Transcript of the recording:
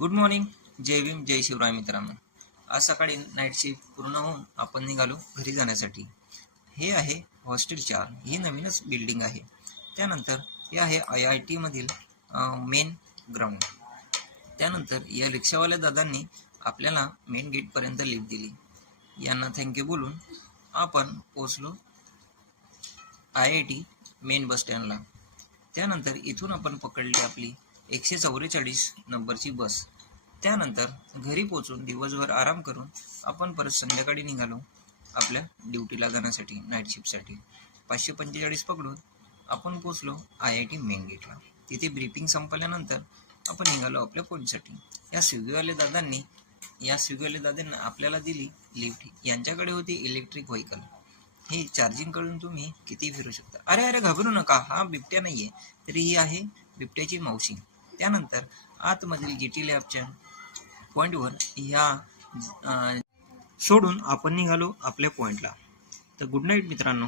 Good morning, जय भीम, जय शिवराय मित्रांनो. आज सकाळी नाईट शिफ्ट पूर्ण होऊन आपण निघालो घरी जाण्यासाठी. हे आहे हॉस्टेल 4. ही नवीनच बिल्डिंग आहे. त्यानंतर हे आहे IIT मधील मेन ग्राउंड. त्यानंतर या रिक्षावाल्या दादांनी आपल्याला मेन गेटपर्यंत लिफ्ट दिली. यांना थँक्यू बोलून आपण पोचलो IIT मेन बस स्टँडला. त्यानंतर इथून आपण पकडली आपली 144 नंबरची बस. त्यानंतर घरी पोचून दिवसभर आराम करून आपण परत संध्याकाळी निघालो आपल्या ड्युटीला जाण्यासाठी, नाईट शिफ्टसाठी. 545 पकडून आपण पोचलो IIT मेन गेटला. तिथे ब्रीफिंग संपल्यानंतर आपण निघालो आपल्या पॉईंटसाठी. या स्विगीवाले दादांना आपल्याला दिली लिफ्ट. यांच्याकडे होती इलेक्ट्रिक व्हेकल. हे चार्जिंग करून तुम्ही किती फिरू शकता. अरे घाबरू नका, हा बिबट्या नाहीये, तरी ही आहे बिबट्याची मावशी. त्यानंतर आतमधील GT लॅबच्या पॉईंटवर ह्या सोडून आपण निघालो आपल्या पॉईंटला. तर गुड नाईट मित्रांनो.